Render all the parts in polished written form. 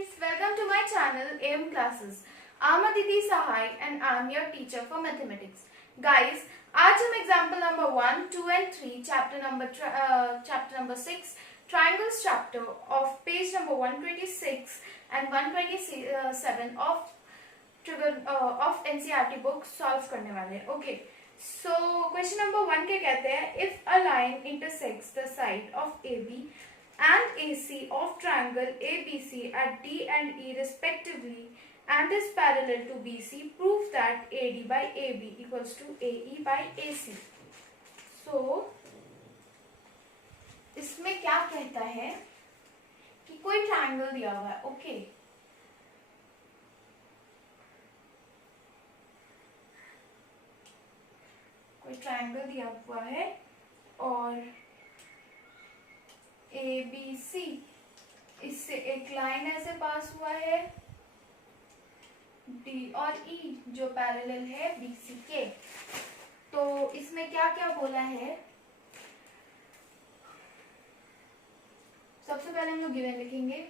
guys, welcome to my channel AM Classes. I'm Aditi Sahai and I'm your teacher for mathematics. Guys, आज हम example number 1, 2 and 3 chapter number 6 triangles chapter of page number 126 and 127 of NCERT book solve करने वाले हैं. Okay. So question number 1 के कहते हैं if a line intersects the side of AB and AC of triangle ABC at D and E respectively and is parallel to BC, prove that AD by AB equals to AE by AC. So इसमें क्या कहता है कि कोई triangle दिया हुआ है. Okay कोई ट्रायंगल दिया हुआ है और ABC इससे एक लाइन ऐसे पास हुआ है D और E जो पैरेलल है BC के. तो इसमें क्या क्या बोला है, सबसे पहले हम लोग गिवन लिखेंगे.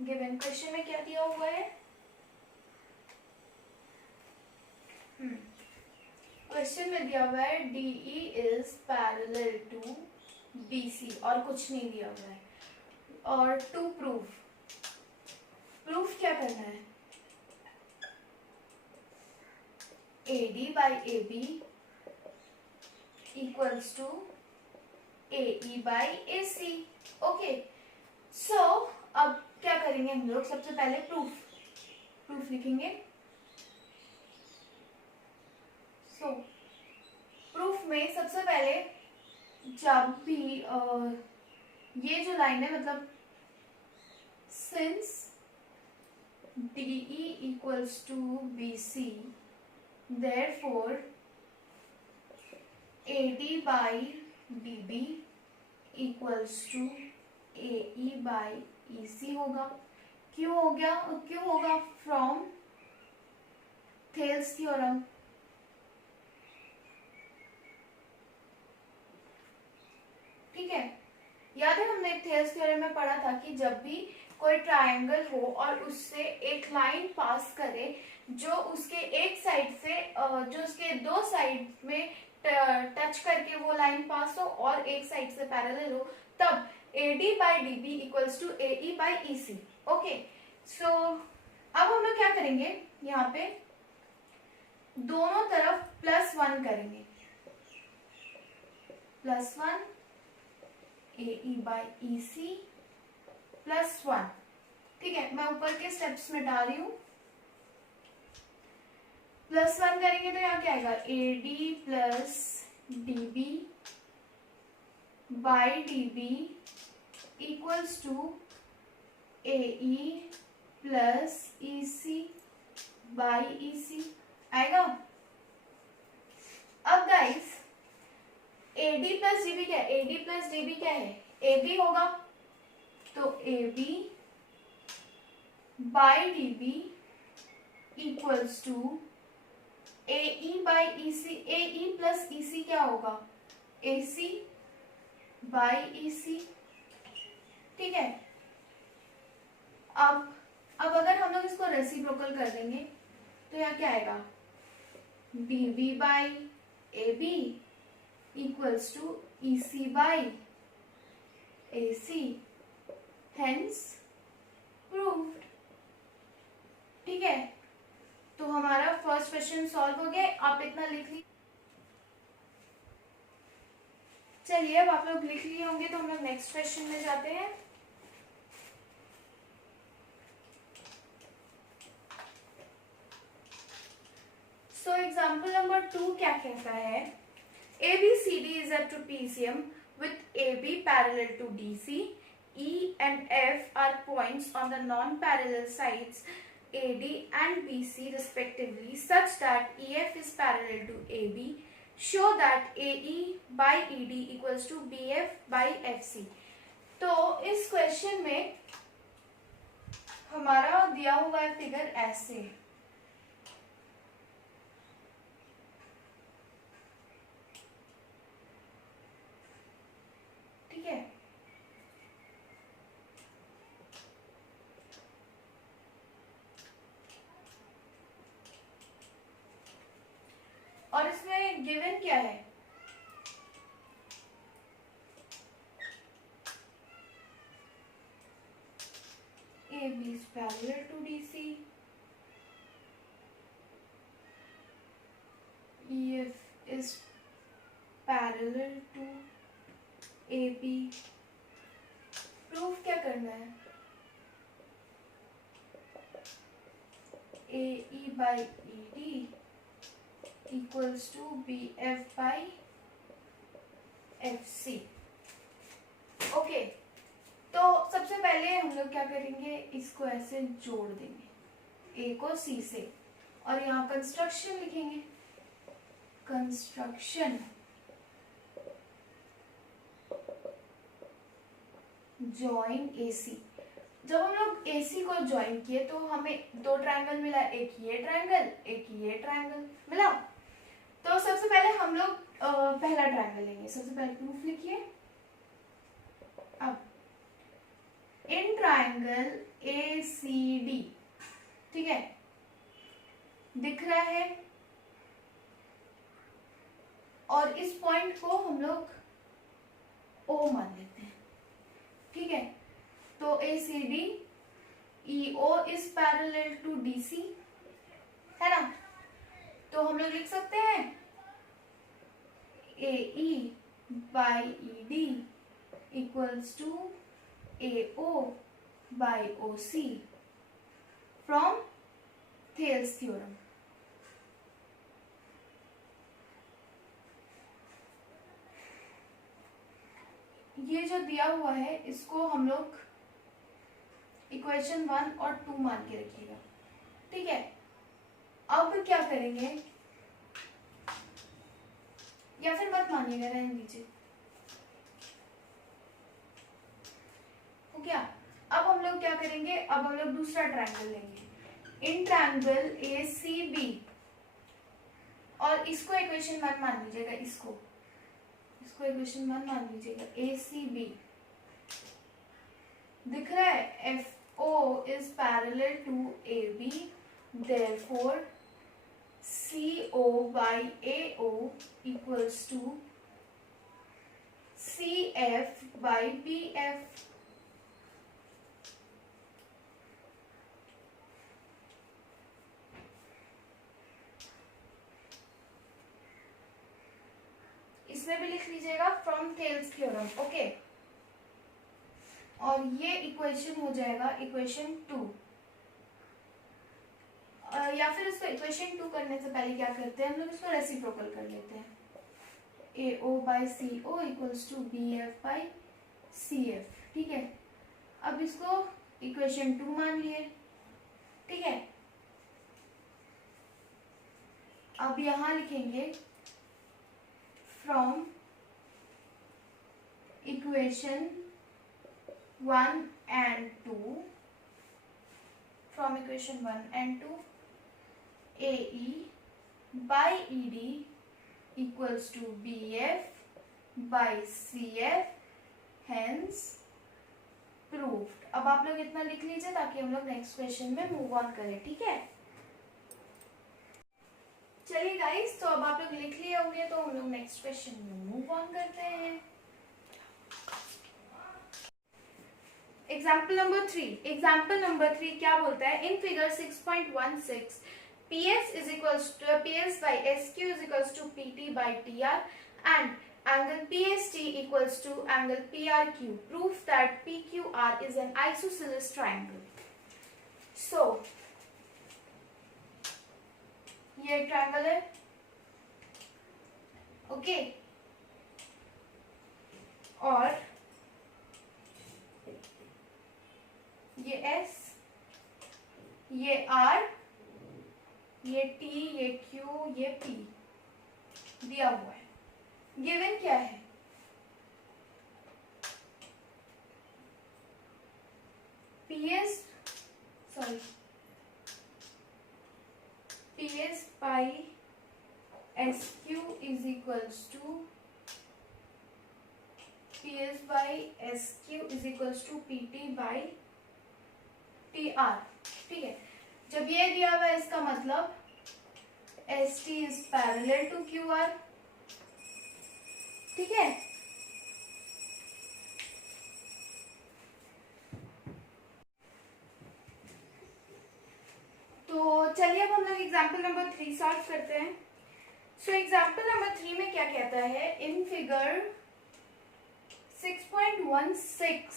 गिवन क्वेश्चन में क्या दिया हुआ है, क्वेश्चन में दिया हुआ है DE is parallel to BC और कुछ नहीं दिया हुआ है. और टू प्रूफ क्या करना है, AD by AB equals to AE by AC. Okay so अब क्या करेंगे हम लोग, सबसे पहले प्रूफ लिखेंगे. सो प्रूफ में सबसे पहले जब भी ये जो लाइन है, मतलब since DE equals to BC, therefore AD by DB equals to AE by EC होगा. क्यों होगा, फ्रॉम थेल्स थ्योरम. ठीक है, याद है हमने थेल्स थ्योरम में पढ़ा था कि जब भी कोई ट्रायंगल हो और उससे एक लाइन पास करे जो उसके एक साइड से जो उसके दो साइड में टच करके वो लाइन पास हो और एक साइड से पैरेलल हो, तब AD by DB equals to AE by EC. Okay so अब हम लोग क्या करेंगे, यहाँ पे दोनों तरफ +1 करेंगे. +1 AE by EC +1. ठीक है, मैं ऊपर के स्टेप्स में डाल रही हूं. +1 करेंगे तो यहाँ क्या आएगा, AD plus DB by DB equals to AE plus EC by EC आएगा. अब गाइस AD plus DB क्या है, AD plus DB क्या है, AB होगा. तो AB by DB equals to AE by EC. AE plus EC क्या होगा, AC by EC. ठीक है, अब अगर हम लोग इसको रेसिप्रोकल कर देंगे तो यहाँ क्या आएगा, DB by AB equals to EC by AC, hence proved. ठीक है, तो हमारा फर्स्ट क्वेश्चन सॉल्व हो गया. आप इतना लिख लीजिए. चलिए अब आप लोग लिख लिए होंगे तो हम लोग नेक्स्ट क्वेश्चन में जाते हैं. सो एग्जाम्पल नंबर 2 क्या कहता है, ABCD is a trapezium with AB parallel to DC. E and F are points on the non-parallel sides AD and BC respectively, such that EF is parallel to AB. Show that AE by ED equals to BF by FC. तो इस question में हमारा दिया हुआ है figure ऐसे. ठीक है, गिवन क्या है, AB is parallel to DC, EF is parallel to AB। Proof क्या करना है, AE by ED equals to BF by FC। Okay, तो सबसे पहले हम लोग क्या करेंगे, इसको ऐसे जोड़ देंगे, A को C से, और यहाँ कंस्ट्रक्शन लिखेंगे, कंस्ट्रक्शन जॉइन AC। जब हम लोग AC को ज्वाइन किए तो हमें दो ट्रायंगल मिला, एक ये ट्रायंगल, एक ये ट्रायंगल मिला। तो सबसे पहले हम लोग पहला ट्रायंगल लेंगे। सबसे पहले प्रूफ लिखिए। अब इन ट्रायंगल ACD, ठीक है, दिख रहा है, और इस पॉइंट को हम लोग O मान लेते हैं, ठीक है। तो ACD EO is parallel to DC, है ना। तो हम लोग लिख सकते हैं AE by ED equals to AO by OC from Thales theorem. ये जो दिया हुआ है इसको हम लोग इक्वेशन 1 और 2 मान के रखिएगा, ठीक है। अब क्या करेंगे, या फिर मत मानिएगा, रहने दीजिए, हो गया। अब हम लोग क्या करेंगे, अब हम लोग दूसरा ट्रायंगल लेंगे, इन ट्रायंगल ACB, और इसको इक्वेशन 1 मान लीजिएगा, इसको इक्वेशन 1 मान लीजिएगा। ACB दिख रहा है, FO is parallel to AB, therefore CO by AO equals to CF by BF। इसमें भी लिख लीजिएगा फ्रॉम थेल्स थ्योरम, ओके। और ये इक्वेशन हो जाएगा इक्वेशन 2, या फिर इसको इक्वेशन 2 करने से पहले क्या करते हैं हम लोग, इसको रेसिप्रोकल कर लेते हैं। AO by CO equals to BF by CF, ठीक है। अब इसको इक्वेशन 2 मान लिए, ठीक है। अब यहां लिखेंगे from equation 1 and 2, from equation 1 and 2, AE by ED equals to BF by CF, hence proved। अब आप लोग इतना लिख लीजिए ताकि हम लोग नेक्स्ट क्वेश्चन में मूव ऑन करें, ठीक है। चलिए गाइस, तो अब आप लोग लिख लिए होंगे, तो हम लोग नेक्स्ट क्वेश्चन में मूव ऑन करते हैं। एग्जाम्पल नंबर 3 क्या बोलता है, in figure 6.16 PS is equals to PS by SQ is equals to PT by TR and angle PST equals to angle PRQ. Proof that PQR is an isosceles triangle. So ये triangle है, okay, और ये S, ये R, ये T, ये Q, ये P दिया हुआ है। गिवन क्या है, PS by SQ is equals to PT by TR, ठीक है। जब ये दिया हुआ है इसका मतलब ST is parallel to QR, ठीक है। तो चलिए अब हम लोग एग्जाम्पल नंबर 3 सॉल्व करते हैं। सो एग्जाम्पल नंबर 3 में क्या कहता है, इन फिगर 6.16,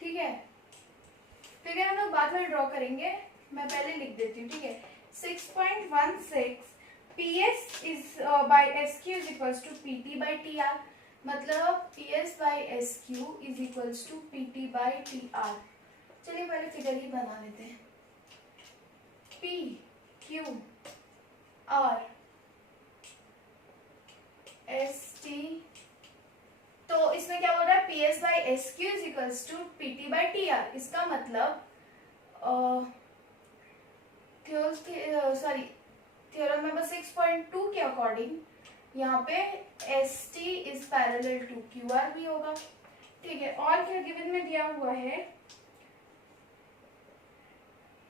ठीक है, फिगर हम लोग बाद में ड्रॉ करेंगे, मैं पहले लिख देती हूँ, ठीक है। 6.16 PS is by SQ is equals to PT by TR, मतलब PS by SQ is equals to PT by TR। चलिए पहले फिगर ही बना लेते हैं। PQR ST, तो इसमें क्या बोल रहा है, PS by SQ is equals to PT by TR। इसका मतलब थ्योरम नंबर 6.2 के अकॉर्डिंग यहाँ पे ST is parallel to QR भी होगा, ठीक है। और क्या गिवन में दिया हुआ है,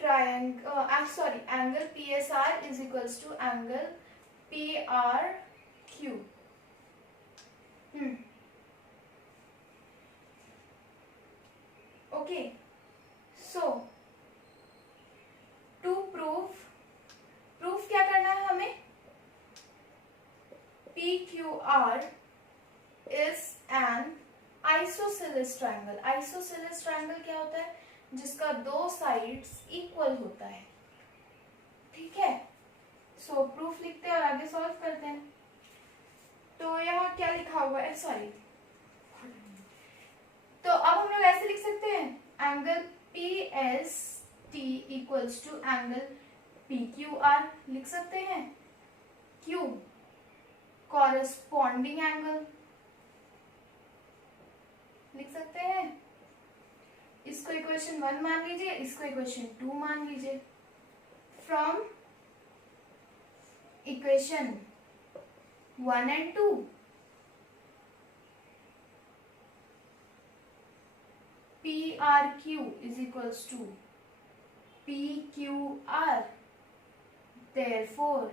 angle PSR is equals to angle PRQ। Okay, so to prove क्या करना है हमें, PQR is an isosceles triangle. Isosceles triangle क्या होता है, जिसका दो साइड्स इक्वल होता है, ठीक है। सो प्रूफ लिखते हैं और आगे सॉल्व करते हैं। तो यहाँ क्या लिखा हुआ है, तो अब हम लोग ऐसे लिख सकते हैं, angle PST equals to angle PQR लिख सकते हैं। Q कॉरेस्पॉन्डिंग एंगल लिख सकते हैं। इसको इक्वेशन 1 मान लीजिए, इसको इक्वेशन 2 मान लीजिए। From equation 1 and 2 PRQ is equals to PQR, therefore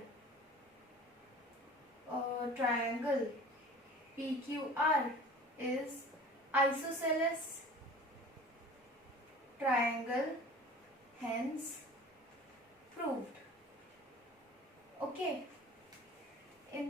triangle PQR is isosceles triangle, hence proved. Okay, in